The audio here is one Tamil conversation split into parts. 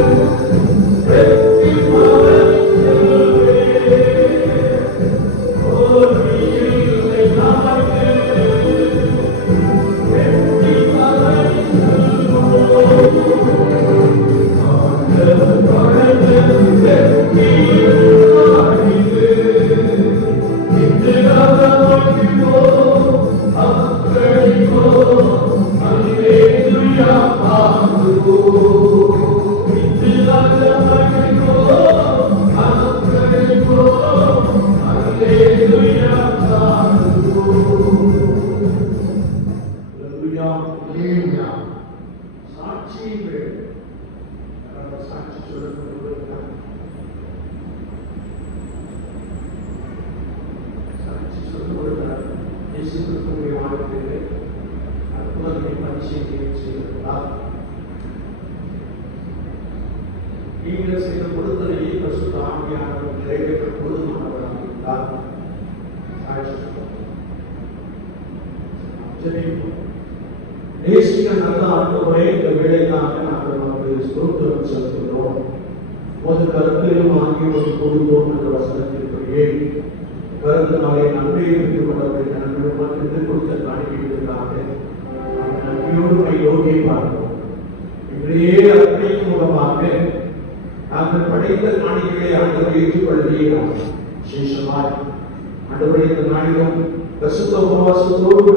É. அற்புதங்களை செய்திருக்கிறார் நீங்கள் செய்த பொருத்தனையை பசுத்த ஆவியானவர் நிறைவேற்ற போதுமானவராக இருந்தார். தேசிய நல்ல ஆண்டவரே இந்த வேலைக்காக நாங்கள் நமக்கு ஸ்தோத்திரம் செலுத்துகிறோம். உமது கருத்திலும் ஆகிய ஒரு கொடுத்தோம் என்ற வசனத்தின்படியே நாளை நன்மையை பெற்றுக் கொண்டவர்கள் நன்மை மட்டும் கொடுத்த காணிக்கைகளுக்காக மூலமாக நாங்கள் படைத்த காணிகளை ஆண்டவர் ஏற்றுக்கொள்வீர்கள். விசேஷமாய் ஆண்டவரை இந்த நாளிலும் பிரசுத்த உபவாசத்தோடு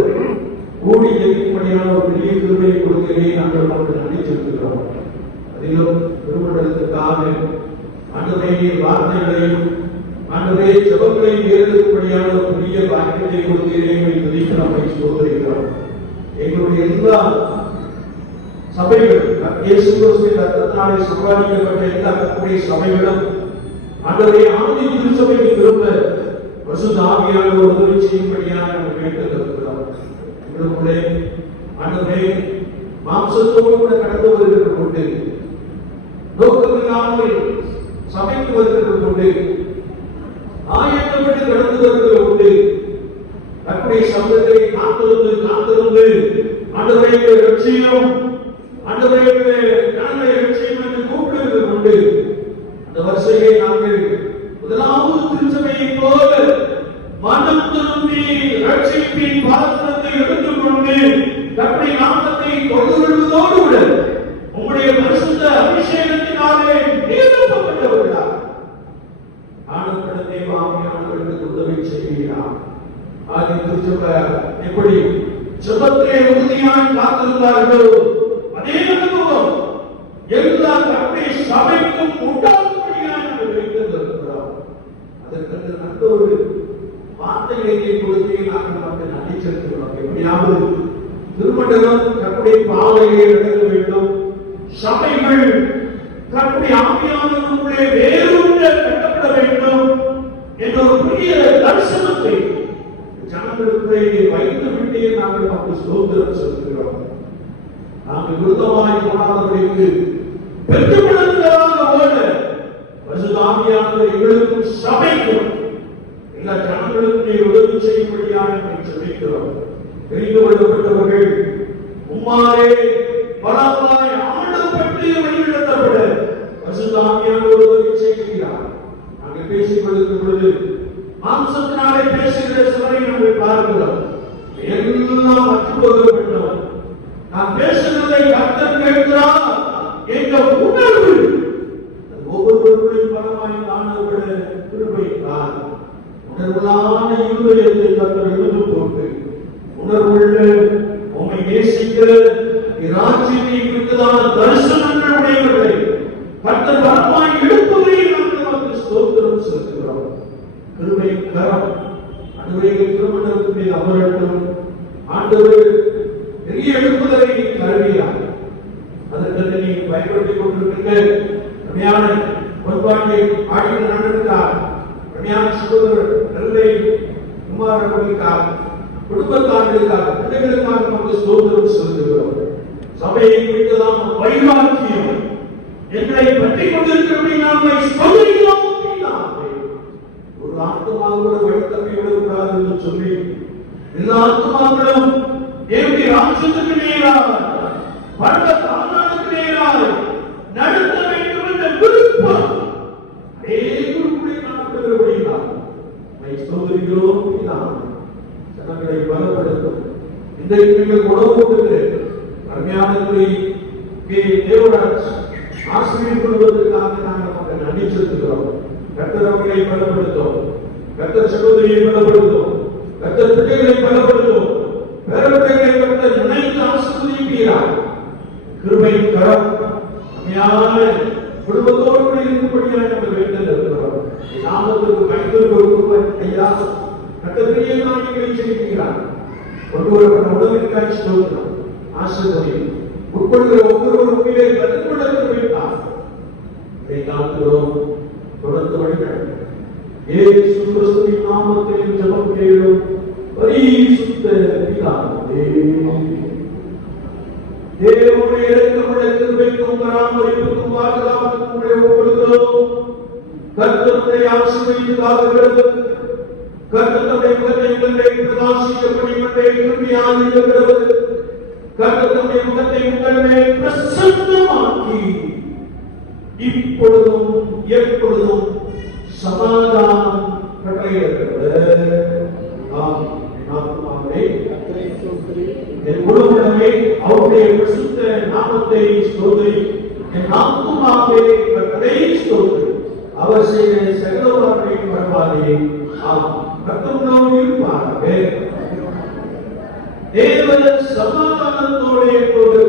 கூடி இருக்கும்படியான ஒரு பெரிய திருமையை கொடுக்கிறே நாங்கள் நமக்கு நன்றி செலுத்துகிறோம் அதிலும் திருமணத்துக்காக ஆண்டவரே வார்த்தைகளையும் ஆண்டவரே ஜபங்களையும் ஏற்படும்படியான ஒரு பெரிய பாக்கியத்தை கொடுக்கிறே என்று நம்மை சோதரிக்கிறோம் எங்களுடைய எல்லா சபைகள் இயேசு கிறிஸ்துவின் ரத்தத்தினாலே சம்பாதிக்கப்பட்ட எல்லா கத்துடைய சபைகளும் ஆண்டவரே ஆதி திருச்சபைக்கு திரும்ப பசுத்த ஆவியான ஒரு உதவி செய்யும்படியாக நம்ம கேட்டுக்கிறோம் எங்களுக்குள்ளே ஆண்டவரே மாம்சத்தோடு கூட கடந்து வருகிற கொண்டு நோக்கமில்லாமல் சமைத்து வருகிற கொண்டு ஆயத்தப்பட்டு கடந்து வருகிற கொண்டு தன்னுடைய சமூகத்தை காத்திருந்து காத்திருந்து ஆண்டவரை லட்சியம் ஆண்டவரை ஜனங்களை லட்சியம் என்று கூப்பிடுவது உண்டு. அந்த வரிசையை நாங்கள் முதலாவது திருச்சபையை போல மனம் திரும்பி ரட்சிப்பின் பாத்திரத்தை எடுத்துக்கொண்டு தன்னுடைய நாமத்தை கொண்டு வருவதோடு கூட உங்களுடைய பரிசுத்த அபிஷேகத்தினாலே நியமிக்கப்பட்டவர்களாக ஆனப்படத்தை வாங்கியானவர்களுக்கு உதவி செய்கிறார். ஆதி திருச்சபை எப்படி ஜபத்திலே உறுதியாய் காத்திருந்தார்களோ அதே அனுபவம் எல்லா தன்னுடைய சபைக்கும் உண்டாகும்படியாக நாங்கள் வைத்திருக்கிறோம் அதற்கு நல்ல ஒரு வார்த்தைகளை கொடுத்து நாங்கள் நமக்கு நன்றி செலுத்துகிறோம். எப்படியாவது திருமண்டலம் தன்னுடைய பாதையை நடக்க வேண்டும். சபைகள் தன்னுடைய ஆவியானவர்களுடைய வேறொன்று கட்டப்பட வேண்டும் என்ற ஒரு புதிய தரிசனத்தை ஜனங்களுக்குள்ளே வைத்து விட்டே நாங்கள் நமக்கு சுதந்திரம் செலுத்துகிறோம். நாங்கள் விருதமாய் போனாதபடிக்கு பெற்றுவிடுகிறதாக போல பரிசுத்தாமியானவர் எங்களுக்கும் சபைக்கும் எல்லா ஜனங்களுக்கும் நீ உதவி செய்யும்படியாக நாங்கள் செபிக்கிறோம் தெரிந்து கொள்ளப்பட்டவர்கள் உம்மாலே பலமாய் ஆண்டப்பட்டு வழிநடத்தப்பட பரிசுத்தாமியானவர் உதவி செய்கிறார். நாங்கள் பேசிக் கொண்டிருக்கும் பொழுது மாம்சத்தினாலே பேசுகிற சிலரை நாங்கள் பார்க்கிறோம். எல்லாம் அற்றுப்போக நான் பேசுகிறதை கர்த்தர் கேட்கிறார் எங்க உணர்வு உணர்வுளான இருதயத்தை உணர்வுள்ள உம்மை நேசிக்கிற இராஜ்யத்தை குறித்ததான தரிசனங்கள் உடையவர்களை கர்த்தர் பலமாய் நமக்கு ஸ்தோத்திரம் செலுத்துகிறோம். கிருபை கரம் அன்றைய திருமணத்தின் மீது ஆண்டவர் பெரிய எழுப்புதலை நீ தருவீராக அதற்கு நீ பயன்படுத்திக் கொண்டிருக்கின்ற ரம்யான பொன்பாட்டை ஆடிய நண்பனுக்காக குமாரர்களுக்காக குடும்பத்தார்களுக்காக பிள்ளைகளுக்காக நமக்கு சுதந்திரம் செலுத்துகிறோம் சபையை குறித்ததான வைராக்கியம் எங்களை பற்றி கொண்டிருக்கிறபடி நாமை சொல்லுகிறோம் பிதாவே. ஒரு ஆத்மாவோட வழித்தப்பி விடக்கூடாது என்று சொல்லி எல்லா ஆத்மாக்களும் தேவனுடைய ராட்சத்துக்கு நேராக பண்ட தானானுக்கு நேராக நடத்த வேண்டும் தேவராஜ் ஆசிரியர் கொள்வதற்காக நாங்கள் அவர்கள் நன்றி செலுத்துகிறோம். கர்த்தர் அவர்களை பலப்படுத்தும். கத்தர் சகோதரியை பலப்படுத்தும். கத்தர் பிள்ளைகளை பலப்படுத்தும். பேரப்பிள்ளைகளை கர்த்தர் நினைத்து ஆசிரியப்பீரா கிருபை கரம். அருமையான குடும்பத்தோடு கூட கிறிஸ்துவின் நாமத்தில் ஜெபம் கேளும் பரிசுத்த பிதாவே தேவனுடைய இரக்கமுள்ள கிருபைக்கும் பராமரிப்புக்கும் பாதுகாப்புக்கும் உங்களை ஒப்புக்கொடுக்கிறோம் கர்த்தருடைய ஆசீர்வதித்து காத்துகிறது கர்த்தருடைய முகத்தை உங்களை பிரகாசிக்கப்படி உங்களை கிருபையாக இருக்கிறது கர்த்தருடைய முகத்தை உங்கள் மேல் பிரசன்னமாக்கி இப்பொழுதும் எப்பொழுதும் சமாதானம் பரிசுத்த நாமத்தை ஸ்தோத்திரி. என் ஆத்மாவே கர்த்தரை ஸ்தோத்திரி. அவர் செய்த சகலவரை மறவாதே ஆம் கர்த்தனோடு இருப்பாரே தேவன் சமாதானத்தோடு எப்போது